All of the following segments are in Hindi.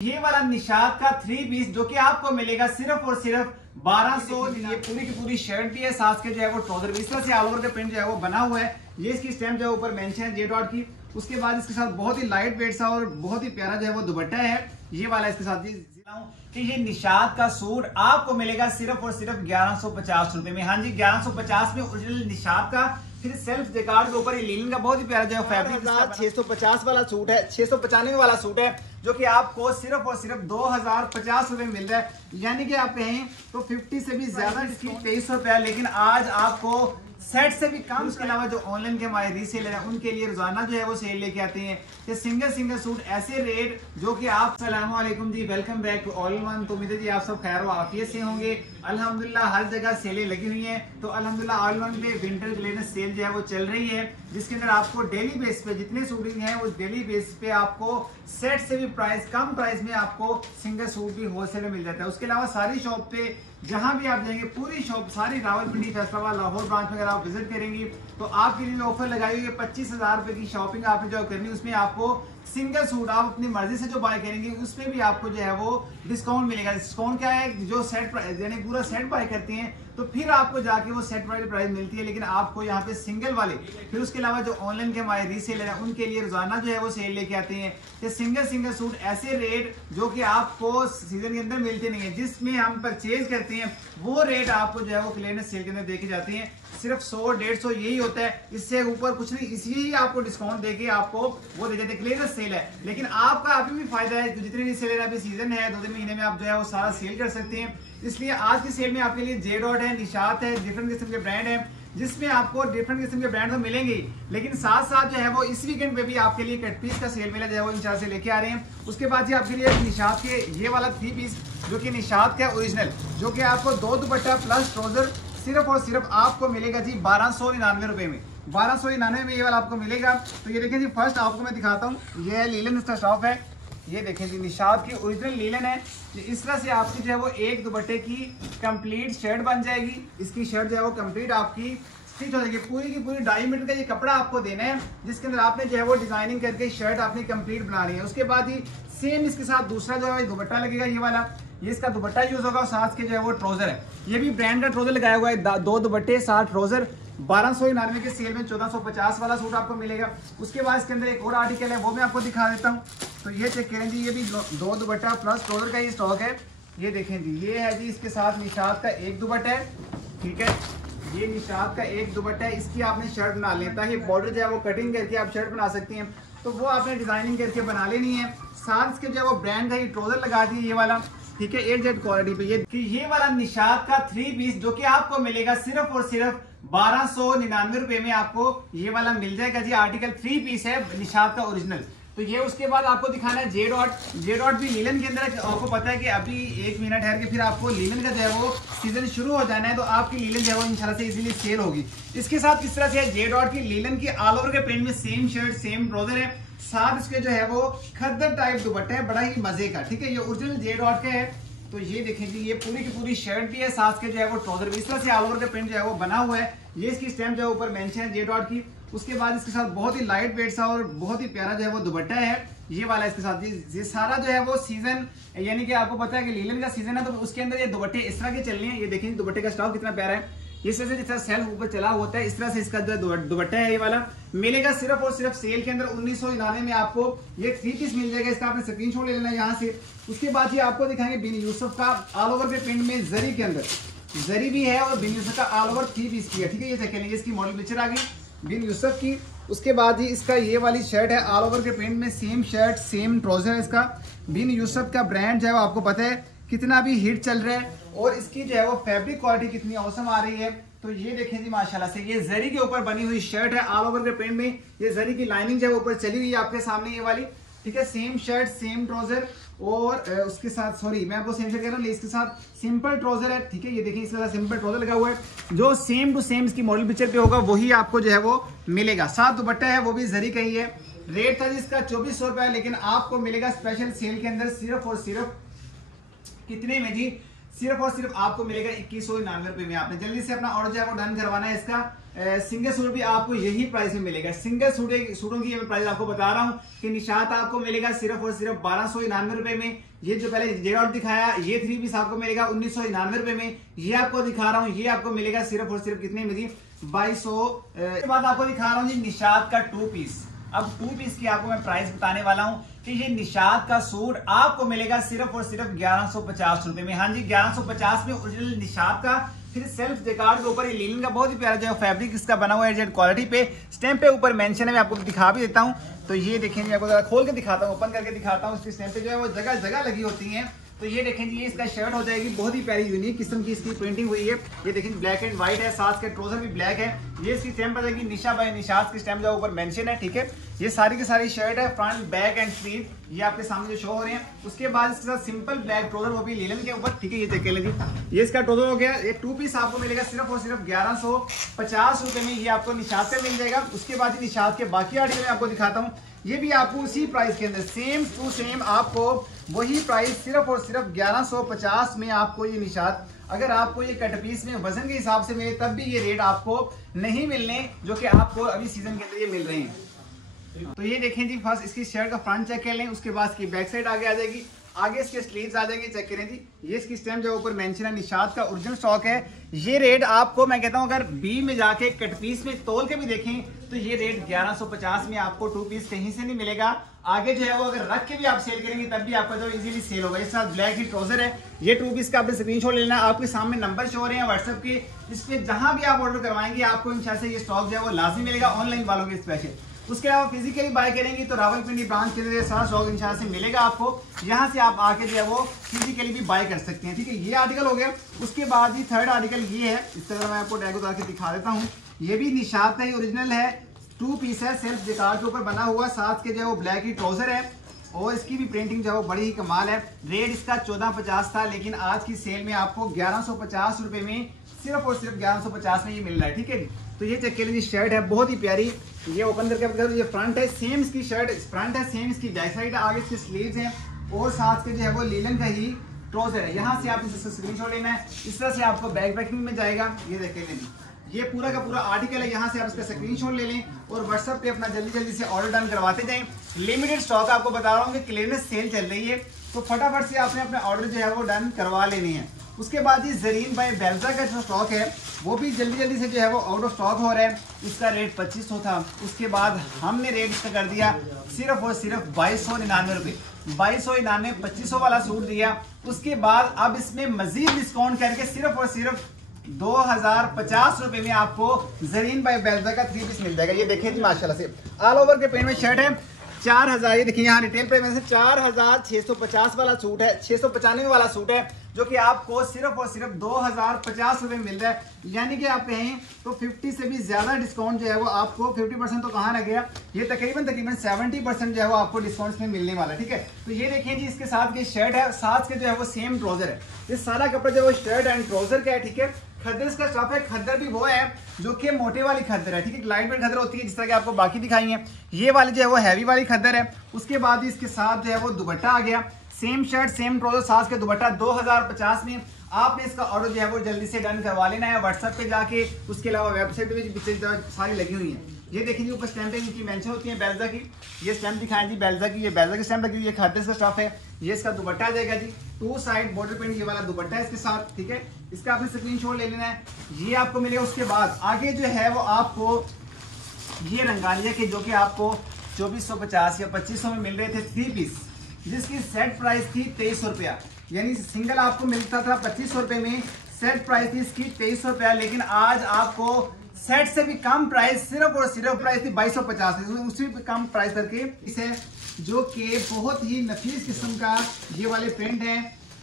ये वाला निशात का 3 पीस जो कि आपको मिलेगा सिर्फ और सिर्फ 1200। ये पूरी की पूरी शर्ट भी है, साथ के जो है वो ट्राउजर भी इस तरह से ऑल ओवर का प्रिंट जो है वो बना हुआ है। ये इसकी स्टैम्प जो है ऊपर मेंशन है जे डॉट की। उसके बाद इसके साथ बहुत ही लाइट वेट सा और बहुत ही प्यारा जो है वो दुपट्टा है ये वाला इसके साथ कि ये निशात का सूट आपको मिलेगा सिर्फ और सिर्फ 1150 रुपए में। हाँ जी 1150 में ओरिजिनल निशात का, फिर सेल्फ जेकार्ड के ऊपर ये लिनन का बहुत ही प्यारा जो है फैब्रिक 650 वाला सूट है, 695 वाला सूट है जो कि आपको सिर्फ और सिर्फ 2050 रुपए में मिल रहा है। यानी कि आप कहें तो 50 से भी ज्यादा इसकी 2300 रुपया, लेकिन आज आपको सेट से भी कम। उसके अलावा जो ऑनलाइन के हमारे रीसेलर हैं उनके लिए रोजाना जो है वो सेल लेके आते हैं कि सिंगल सूट ऐसे रेट जो कि आप। अस्सलाम वालेकुम जी, welcome back to all in one. तो उम्मीद है जी आप सब खैर व आफियत से होंगे। अल्हम्दुलिल्लाह हर जगह सेलें लगी हुई हैं, तो अल्हम्दुलिल्लाह ऑल इन वन पे विंटर क्लियरेंस सेल जो है वो चल रही है, जिसके अंदर आपको डेली बेस पे जितने सूट हैं उस डेली बेस पे आपको सेट से भी प्राइस कम प्राइस में आपको सिंगल सूट भी होलसेल में मिल जाता है। उसके अलावा सारी शॉप पे जहां भी आप जाएंगे, पूरी शॉप सारी रावलपिंडी, फैसलाबाद, लाहौर ब्रांच में अगर आप विजिट करेंगी तो आपके लिए ऑफर लगाई हुई है 25,000 रुपए की शॉपिंग आपने जो करनी है उसमें आपको सिंगल सूट आप अपनी मर्जी से जो बाय करेंगे उसमें भी आपको जो है वो डिस्काउंट मिलेगा। डिस्काउंट क्या है, जो सेट यानी पूरा सेट बाय करती हैं तो फिर आपको जाके वो सेट वाली प्राइस मिलती है, लेकिन आपको यहाँ पे सिंगल वाले। फिर उसके अलावा जो ऑनलाइन के हमारे रीसेलर हैं उनके लिए रोजाना जो है वो सेल लेके आते हैं कि सिंगल सूट ऐसे रेट जो कि आपको सीजन के अंदर मिलते नहीं है, जिसमें हम परचेज करते हैं वो रेट आपको जो है वो क्लियरेंस सेल के अंदर देके जाते हैं। सिर्फ 100-150 यही होता है, इससे ऊपर कुछ नहीं। इसी आपको डिस्काउंट देके आपको वो दे देते हैं, क्लियरेंस सेल है। लेकिन आपका अभी भी फायदा है, जितने भी सेल है अभी सीजन है 2-3 महीने में आप जो है वो सारा सेल कर सकते हैं। इसलिए आज की सेल में आपके लिए जे डॉट है, निशात है, डिफरेंट किस्म के ब्रांड है, जिसमें आपको डिफरेंट किस्म के ब्रांड तो मिलेंगे, लेकिन साथ साथ जो है वो इस वीकेंड पे भी आपके लिए कट पीस का सेल मेला जो है वो इंशाल्लाह से लेके आ रहे हैं। उसके बाद ही आपके लिए निशात के ये वाला 3 पीस जो कि निशात का ओरिजिनल, जो कि आपको 2 दुपट्टा प्लस ट्राउजर सिर्फ और सिर्फ आपको मिलेगा जी 1299 रुपए में। 1299 में ये वाला आपको मिलेगा। तो ये देखें जी, फर्स्ट आपको मैं दिखाता हूँ, ये है लीलन इसका स्टॉफ है। ये देखें जी, निशात की ओरिजिनल लीलन है। इस तरह से आपकी जो है वो एक दुपट्टे की कंप्लीट शर्ट बन जाएगी। इसकी शर्ट जो है वो कंप्लीट आपकी स्टिच हो जाएगी। पूरी की पूरी 2.5 मीटर का ये कपड़ा आपको देना है, जिसके अंदर आपने जो है वो डिजाइनिंग करके शर्ट अपनी कंप्लीट बनानी है। उसके बाद ही सेम इसके साथ दूसरा जो है दुपट्टा लगेगा, ये वाला, ये इसका दुपट्टा यूज होगा और साथ के जो है वो ट्राउजर है। ये भी ब्रांड का ट्राउजर लगाया हुआ है, 2 दुपट्टे 7 ट्राउजर। 1299 के सेल में 1450 वाला सूट आपको मिलेगा। उसके बाद इसके अंदर एक और आर्टिकल है, वो मैं आपको दिखा देता हूँ। तो ये चेक करें जी, ये भी 2 दुपट्टा प्लस ट्राउजर का ही स्टॉक है। ये देखें जी, ये है जी इसके साथ निशात का एक दुपट्टा है, ठीक है। ये निशात का एक दुपट्टा है, इसकी आपने शर्ट बना लेता है। बॉर्डर जो है वो कटिंग करके आप शर्ट बना सकती हैं, तो वो आपने डिजाइनिंग करके बना लेनी है। साथ इसके जो है वो ब्रांड का ही ट्राउजर लगा दिए ये वाला, ठीक है, 8Z क्वालिटी पे। ये वाला निशात का 3 पीस जो कि आपको मिलेगा सिर्फ और सिर्फ 1299 रुपए में आपको ये वाला मिल जाएगा जी। आर्टिकल 3 पीस है निशात का ओरिजिनल। तो ये उसके बाद आपको दिखाना है जे डॉट भी लीलन के अंदर है। आपको पता है कि अभी 1 महीना ठहर के फिर आपको लीलन का जो है वो सीजन शुरू हो जाना है, तो आपकी लीलन जो है वो इंशाल्लाह से इजीली सेल होगी। इसके साथ किस तरह से है, जे डॉट की लीलन की ऑल ओवर के प्रिंट में सेम शर्ट सेम ट्राउजर है, साथ इसके जो है वो खद्दर टाइप दुपट्टा है, बड़ा ही मजे का, ठीक है। ये ओरिजिनल जे डॉट का है। तो ये देखें जी, ये पूरी की पूरी शर्ट भी है, साथ के जो है वो ट्राउजर भी इस तरह से ऑल ओवर का प्रिंट जो है वो बना हुआ है। ये इसकी स्टैम्प जो है ऊपर मेंशन है जे डॉट की। उसके बाद इसके साथ बहुत ही लाइट वेट सा और बहुत ही प्यारा जो है वो दुपट्टा है ये वाला इसके साथ। ये सारा जो है वो सीजन, यानी कि आपको पता है कि लीलन का सीजन है, तो उसके अंदर ये दुपट्टे इस तरह के चलने हैं। ये देखिए दुपट्टे का स्टॉक कितना प्यारा है, इस तरह से जिस तरह सेल्फ ऊपर चला होता है इस तरह से इसका जो दुपट्टा है ये वाला मिलेगा सिर्फ और सिर्फ सेल के अंदर 1999 में आपको ये 3 पीस मिल जाएगा। इसका आपने स्क्रीनशॉट ले लेना है यहाँ से। उसके बाद ही आपको दिखाएंगे बिन यूसुफ का ऑल ओवर के प्रिंट में जरी के अंदर, जरी भी है और बिन यूसुफ का ऑल ओवर 3 पीस की है, ठीक है। ये चेक करेंगे, इसकी मॉडल पिक्चर आ गई बिन यूसुफ की। उसके बाद ही इसका ये वाली शर्ट है ऑल ओवर के प्रिंट में, सेम शर्ट सेम ट्राउजर है इसका। बिन यूसुफ का ब्रांड जो है वो आपको पता है कितना भी हिट चल रहा है, और इसकी जो है वो फैब्रिक क्वालिटी कितनी औसम आ रही है। तो ये देखें जी माशाल्लाह से, ये जरी के ऊपर बनी हुई शर्ट है ऑल ओवर के प्रिंट में। ये जरी की लाइनिंग जो है ऊपर चली हुई है आपके सामने ये वाली, ठीक है। सेम शर्ट सेम ट्राउजर और उसके साथ, सॉरी मैं आपको सेम शर्ट कह रहा हूँ, इसके साथ सिंपल ट्राउजर है, ठीक है। ये देखिए इसके साथ सिंपल ट्राउजर लगा हुआ है, जो सेम टू सेम इसकी मॉडल पिक्चर पे होगा वही आपको जो है वो मिलेगा। साथ दुपट्टा है वो भी जरी का ही है। रेट था जिसका 2400 रुपया, लेकिन आपको मिलेगा स्पेशल सेल के अंदर सिर्फ और सिर्फ कितने में जी, सिर्फ और सिर्फ आपको मिलेगा 2199 रुपए में। आपने जल्दी से अपना ऑर्डर जो है वो डन करवाना है। इसका सिंगल सूट भी आपको यही प्राइस में मिलेगा। सिंगल सूटों की प्राइस आपको बता रहा हूँ कि निशात आपको मिलेगा सिर्फ और सिर्फ 1299 रुपए में। ये जो पहले जेड दिखाया ये 3 पीस आपको मिलेगा 1999 रुपए में। ये आपको दिखा रहा हूँ ये आपको मिलेगा सिर्फ और सिर्फ कितने में जी 2200। इसके बाद आपको दिखा रहा हूँ जी निशात का 2 पीस। अब 2 पीस की आपको मैं प्राइस बताने वाला हूँ कि ये निशात का सूट आपको मिलेगा सिर्फ और सिर्फ 1150 रुपए में। हाँ जी 1150 में ओरिजिनल निशात का, फिर सेल्फ जेकार्ड के ऊपर ये लिनन का बहुत ही प्यारा जो फैब्रिक इसका बना हुआ है जेड क्वालिटी पे स्टैंप पे ऊपर मेंशन है। मैं आपको दिखा भी देता हूँ। तो ये देखें मैं आपको खोल के दिखाता हूँ, ओपन करके दिखाता हूँ। इसकी स्टैंप पे जो है वो जगह जगह लगी होती है। तो ये देखें जी ये इसका शर्ट हो जाएगी, बहुत ही प्यारी यूनिक किस्म की इसकी प्रिंटिंग हुई है। ये देखें ब्लैक एंड व्हाइट है, साथ के ट्राउजर भी ब्लैक है। ये इसकी स्टैंप आ जाएगी निशा बाय निशात की स्टैंप जो ऊपर मेंशन है, ठीक है। ये सारी की सारी शर्ट है, फ्रंट बैक एंड स्लीव ये आपके सामने जो शो हो रहे हैं। उसके बाद इसके साथ सिंपल ब्लैक ट्राउजर वो भी लिनन के ऊपर, ठीक है। ये चेक कर लीजिए ये इसका ट्राउजर हो गया। ये 2 पीस आपको मिलेगा सिर्फ और सिर्फ 1150 रुपए में। ये आपको निशात से मिल जाएगा। उसके बाद निशात के बाकी आर्टिकल मैं आपको दिखाता हूँ। ये भी आपको उसी प्राइस के अंदर सेम टू सेम आपको वही प्राइस सिर्फ और सिर्फ 1150 में आपको ये निशात। अगर आपको ये कट पीस में वजन के हिसाब से मिले तब भी ये रेट आपको नहीं मिलने जो कि आपको अभी सीजन के अंदर ये मिल रहे हैं। तो ये देखें जी फर्स्ट इसकी शर्ट का फ्रंट चेक कर लें। उसके बाद इसकी बैक साइड आगे आ जाएगी, आगे इसके स्लीव्स आ जाएंगे, चेक करें जी। ये इसकी स्टैम्प जो ऊपर मेंशन है निशात का ओरिजिनल स्टॉक है। ये रेट आपको मैं कहता हूँ अगर बी में जाके कट पीस में तोल के भी देखें तो ये रेट 1150 में आपको 2 पीस कहीं से नहीं मिलेगा। आगे जो है वो अगर रख के भी आप सेल करेंगे तब भी आपका जो इजीली सेल होगा। इस साथ ब्लैक ही ट्राउजर है। ये 2 पीस का आपने स्क्रीनशॉट लेना है। आपके सामने नंबर शो हो रहे हैं व्हाट्सएप के, इस पे जहां भी आप ऑर्डर करवाएंगे आपको इंशाल्लाह से ये स्टॉक जो है वो लाजमी मिलेगा ऑनलाइन वालों के स्पेशल। उसके अलावा फिजिकली बाय करेंगे तो रावलपिंडी ब्रांच के अंदर सारा स्टॉक इंशाल्लाह से मिलेगा आपको। यहाँ से आप आके जो है वो फिजिकली भी बाय कर सकते हैं, ठीक है। ये आर्टिकल हो गया। उसके बाद ही थर्ड आर्टिकल ये है, इस तरह मैं आपको टैग उतार के दिखा देता हूँ। ये भी निशात का ही ओरिजिनल है, 2 पीस है, सेल्फ जेकार्ड के ऊपर बना हुआ, साथ के जो है वो ब्लैक ही ट्राउजर है और इसकी भी प्रिंटिंग जो है वो बड़ी ही कमाल है। रेट इसका 1450 था लेकिन आज की सेल में आपको 1150 रुपए में सिर्फ और सिर्फ 1150 में ये मिल रहा है, ठीक है। तो ये चेक के लिए शर्ट है बहुत ही प्यारी। ये ओपन करके ये फ्रंट है, सेम इसकी शर्ट फ्रंट है, सेम इसकी बैक साइड है, आगे इसके स्लीव्स हैं और साथ के जो है वो लीलन का ही ट्राउजर है। यहाँ से आप इसका स्क्रीनशॉट लेना है। इस तरह से आपको बैक पैकिंग में जाएगा। ये देख लें ये पूरा का पूरा आर्टिकल है। यहाँ से आप इसका स्क्रीनशॉट ले लें और व्हाट्सएप पे अपना जल्दी जल्दी से ऑर्डर डन करवाते जाएं। लिमिटेड स्टॉक आपको बता रहा हूँ कि क्लियरेंस सेल चल रही है, तो फटाफट से आपने अपने ऑर्डर जो है वो डन करवा लेने हैं। उसके बाद ही जरीन बाय बेल्जा का जो स्टॉक है वो भी जल्दी जल्दी से जो है वो आउट ऑफ स्टॉक हो रहा है। इसका रेट 2500 था, उसके बाद हमने रेट इसका कर दिया सिर्फ और सिर्फ 2299 रुपये। 2299 2500 वाला सूट दिया। उसके बाद अब इसमें मजीद डिस्काउंट करके सिर्फ और सिर्फ 2050 रुपए में आपको जरीन बाय बेल्जा का 3 पीस मिल जाएगा। ये देखें जी माशाल्लाह से ऑल ओवर के प्रिंट में शर्ट है। 4000 ये देखिए यहाँ रिटेल प्राइस में 4650 वाला सूट है, 695 वाला सूट है जो कि आपको सिर्फ और सिर्फ 2050 रुपए में मिल रहा है। यानी कि आप कहें तो 50 से भी ज्यादा डिस्काउंट जो है वो आपको 50% तो कहाँ रह गया, ये तकरीबन 70% जो है वो आपको डिस्काउंट में मिलने वाला है, ठीक है। तो ये देखिए जी इसके साथ की शर्ट है, साथ के जो है वो सेम ट्राउजर है। ये सारा कपड़ा जो है वो शर्ट एंड ट्राउजर का है, ठीक है। खद्दर इसका स्टफ है, खद्दर भी वो है जो कि मोटे वाली खद्दर है, ठीक है। लाइट वेट खद्दर होती है जिस तरह के आपको बाकी दिखाई है। ये वाली जो है वो हैवी वाली खद्दर है। उसके बाद इसके साथ जो है वो दुपट्टा आ गया, सेम शर्ट सेम ट्राउजर साथ के दुपट्टा 2050 में। आपने इसका ऑर्डर जो है वो जल्दी से डन करवा लेना है व्हाट्सएप पे जाके। उसके अलावा वेबसाइट पे भी पिक्चर सारी लगी हुई है। ये देखिए जी ऊपर स्टैंपिंग इनकी मेंशन होती है बेल्जा की। ये स्टैंप दिखाएं जी बेल्जा की, ये बेल्जा की स्टैंप लगी हुई है, खद्दर का स्टफ है। ये इसका दुपट्टा आ जाएगा जी, 2 साइड बॉर्डर प्रिंट ये वाला दुपट्टा है इसके साथ, ठीक है। इसका आपने स्क्रीनशॉट ले लेना है, ये आपको मिलेगा। उसके बाद आगे जो है वो आपको ये रंगालिया के जो कि आपको 2450 या 2500 में मिल रहे थे 3 पीस, जिसकी सेट प्राइस थी 2300 रुपया। यानी सिंगल आपको मिलता था 2500 रुपए में, सेट प्राइस थी इसकी 2300 रुपया। लेकिन आज आपको सेट से भी कम प्राइस सिर्फ और सिर्फ प्राइस थी 2250, उससे भी कम प्राइस करके इसे जो कि बहुत ही नफीस किस्म का ये वाले प्रिंट है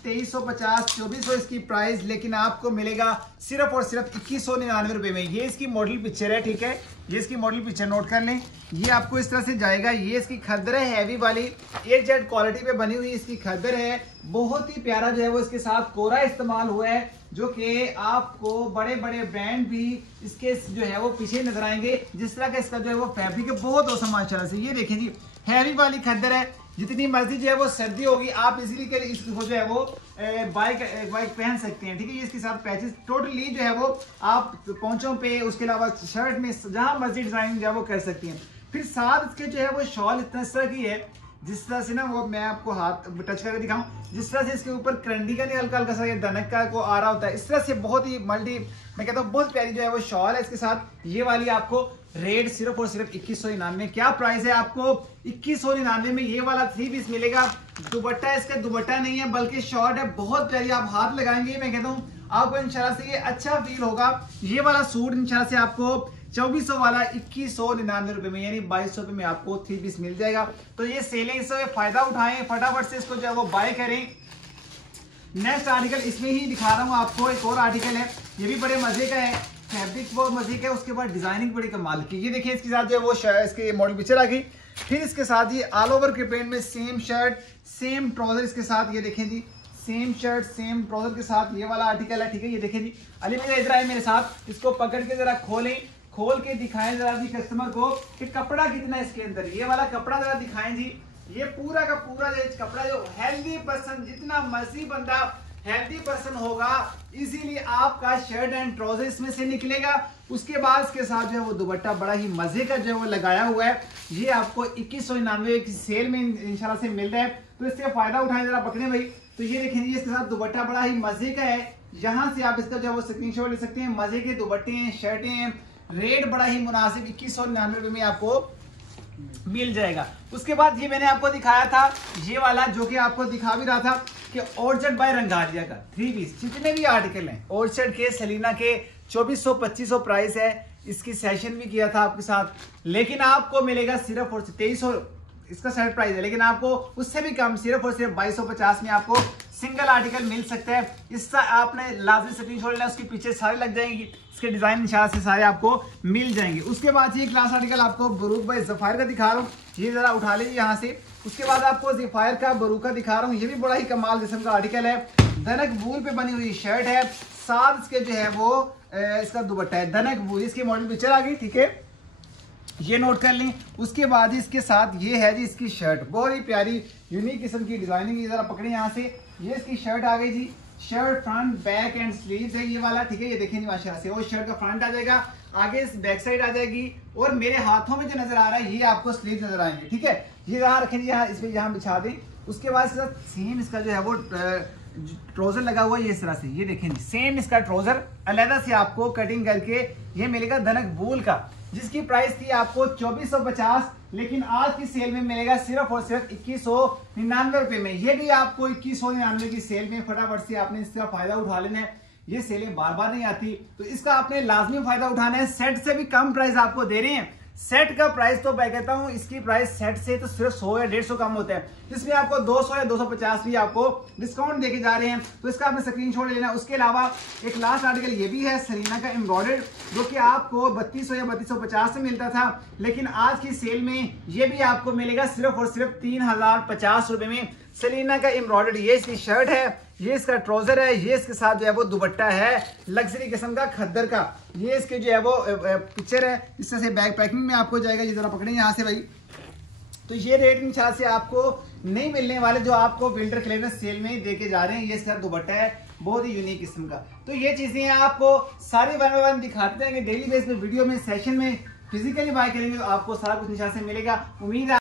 2350 2400 इसकी प्राइस, लेकिन आपको मिलेगा सिर्फ और सिर्फ 2199 रुपए में। ये इसकी मॉडल पिक्चर है, ठीक है। ये इसकी मॉडल पिक्चर नोट कर लें। ये आपको इस तरह से जाएगा। ये इसकी खद्दर है हैवी वाली, A-Z क्वालिटी पे बनी हुई इसकी खद्दर है। बहुत ही प्यारा जो है वो इसके साथ कोरा इस्तेमाल हुआ है जो कि आपको बड़े बड़े ब्रांड भी इसके जो है वो पीछे नजर आएंगे। जिस तरह का इसका जो है वो फैब्रिक है बहुत औसम माशाल्लाह से। ये देखें जी हैवी वाली खद्दर है, जितनी मर्जी जो है वो सर्दी होगी आप इजीली के इसको जो है वो बाइक पहन सकते हैं, ठीक है। इसके साथ पैचेस टोटली जो है वो आप पहुंचों पे, उसके अलावा शर्ट में जहां मर्जी डिजाइन जो है वो कर सकती हैं। फिर साथ इसके जो है वो शॉल इस तरह की है, जिस तरह से ना वो मैं आपको हाथ टच करके दिखाऊं, जिस तरह से इसके ऊपर करंडी का नहीं हल्का हल्का सा ये दनक का को आ रहा होता है, इस तरह से बहुत ही मल्टी, मैं कहता हूँ बहुत प्यारी जो है वो शॉल है। इसके साथ ये वाली आपको रेट सिर्फ और सिर्फ 2199। क्या प्राइस है? आपको 2199 में ये वाला 3 पीस मिलेगा। दुपट्टा इसका दुपट्टा नहीं है बल्कि शॉर्ट है, बहुत प्यारी, आप हाथ लगाएंगे मैं कहता हूँ आपको इंशाल्लाह से ये अच्छा फील होगा। ये वाला सूट इंशाल्लाह से आपको 2400 वाला 2199 रुपए में, यानी 2200 रुपए में आपको 3 पीस मिल जाएगा। तो ये सेलिंग से फायदा उठाएं, फटाफट से इसको जो है वो बाय करें। नेक्स्ट आर्टिकल इसमें ही दिखा रहा हूँ आपको, एक और आर्टिकल है, ये भी बड़े मजे का है, फैब्रिक बहुत मजे का है, उसके बाद डिजाइनिंग बड़ी कमाल की। ये देखिए इसके साथ जो है वो इसके मॉडल पिक्चर आ गई। फिर इसके साथ ये ऑल ओवर के प्रिंट में सेम शर्ट सेम ट्राउजर इसके साथ, ये देखें जी सेम शर्ट सेम ट्राउजर के साथ ये वाला आर्टिकल है, ठीक है। ये देखें जी, अली मेरा इधर आए मेरे साथ, इसको पकड़ के जरा खोल के दिखाएं जरा जी कस्टमर को कि कपड़ा कितना है इसके अंदर। ये वाला कपड़ा जरा दिखाएं जी, ये पूरा का पूरा जो कपड़ा जो हेल्दी पर्सन, जितना मर्जी बंदा हेल्दी पर्सन होगा इजीली आपका शर्ट एंड ट्राउजर इसमें से निकलेगा। उसके बाद इसके साथ जो है वो दुपट्टा बड़ा ही मजे का जो है वो लगाया हुआ है। ये आपको 2199 की सेल में इंशाल्लाह से मिल रहा है, तो इससे फायदा उठाएं जरा पकड़े भाई। तो ये देखें जी, इसके साथ दुपट्टा बड़ा ही मजे का है, यहाँ से आप इसका जो है वो स्क्रीनशॉट ले सकते हैं। मजे के दुपट्टे हैं, शर्टें हैं, रेट बड़ा ही मुनासिब 2199 रुपए में आपको मिल जाएगा। उसके बाद ये मैंने आपको दिखाया था ये वाला, जो कि आपको दिखा भी रहा था कि ऑर्चर्ड बाय रंगारिया का 3 पीस, जितने भी आर्टिकल हैं ऑर्चर्ड के, सलीना के 2400-2500 प्राइस है। इसकी सेशन भी किया था आपके साथ, लेकिन आपको मिलेगा सिर्फ और 2300 इसका सेट प्राइस है, लेकिन आपको उससे भी कम सिर्फ और सिर्फ 2250 में आपको सिंगल आर्टिकल मिल सकता है। इसका आपने लाजमी स्क्रीनशॉट लेना, उसके पीछे सारे लग जाएंगी, इसके डिजाइन इंशाल्लाह से सारे आपको मिल जाएंगे। उसके बाद ये क्लास आर्टिकल आपको बरूक बाय ज़फ़ायर का दिखा रहा हूँ, ये जरा उठा लीजिए यहाँ से। उसके बाद आपको ज़फ़ायर का बरूक का दिखा रहा हूँ, ये भी बड़ा ही कमाल किस्म का आर्टिकल है। दनक वूल पे बनी हुई शर्ट है, साथ इसके जो है वो इसका दुपट्टा है दनक वूल, इसकी मॉडल पिक्चर आ गई, ठीक है, ये नोट कर लें। उसके बाद इसके साथ ये है जी इसकी शर्ट, बहुत ही प्यारी यूनिक किस्म की डिजाइनिंग, ये जरा पकड़े यहाँ से, ये इसकी शर्ट आ गई जी। Shirt front back and sleeves है ये वाला, ठीक है। ये देखें जी माशाल्लाह से, वो शर्ट का फ्रंट आ जाएगा, आगे इस बैक साइड आ जाएगी, और मेरे हाथों में जो नजर आ रहा है ये आपको स्लीव नजर आएंगे, ठीक है। ये यहाँ रखें जी, यहाँ इस पे यहाँ बिछा दें। उसके बाद इसके साथ सेम इसका जो है वो ट्राउजर लगा हुआ है, ये इस तरह से, ये देखें जी सेम इसका ट्राउजर अलग से आपको कटिंग करके ये मिलेगा दनक वूल का, जिसकी प्राइस थी आपको 2450, लेकिन आज की सेल में मिलेगा सिर्फ और सिर्फ 2199 रुपए में। ये भी आपको 2199 की सेल में, फटाफट से आपने इसका फायदा उठा लेना है। ये सेलें बार बार नहीं आती, तो इसका आपने लाजमी फायदा उठाना है। सेट से भी कम प्राइस आपको दे रहे हैं, सेट का प्राइस तो मैं कहता हूं इसकी प्राइस सेट से तो सिर्फ 100 या 150 कम होता है, इसमें आपको 200 या 250 भी आपको डिस्काउंट देके जा रहे हैं, तो इसका आपने स्क्रीनशॉट लेना। उसके अलावा एक लास्ट आर्टिकल ये भी है सलीना का एम्ब्रॉयडर्ड, जो कि आपको 3200 या 3250 से मिलता था, लेकिन आज की सेल में ये भी आपको मिलेगा सिर्फ और सिर्फ 3050 रुपए में। सलीना का एम्ब्रॉयडर्ड, ये इसकी शर्ट है, ये इसका ट्राउजर है, ये इसके साथ जो है वो दुपट्टा है लग्जरी किस्म का खद्दर का, ये इसके जो है वो पिक्चर है, इस तरह से बैग पैकिंग में आपको जाएगा। ये जरा पकड़े यहाँ से भाई, तो ये रेट इंशाल्लाह से आपको नहीं मिलने वाले जो आपको विंटर कलेक्शन सेल में देके जा रहे हैं। ये इसका दुपट्टा है बहुत ही यूनिक किस्म का। तो ये चीजें आपको सारी 1 बाय 1 दिखाते रहेंगे डेली बेस पे, वीडियो में, सेशन में, फिजिकली बाय करेंगे तो आपको सारा कुछ इंशाल्लाह से मिलेगा। उम्मीद है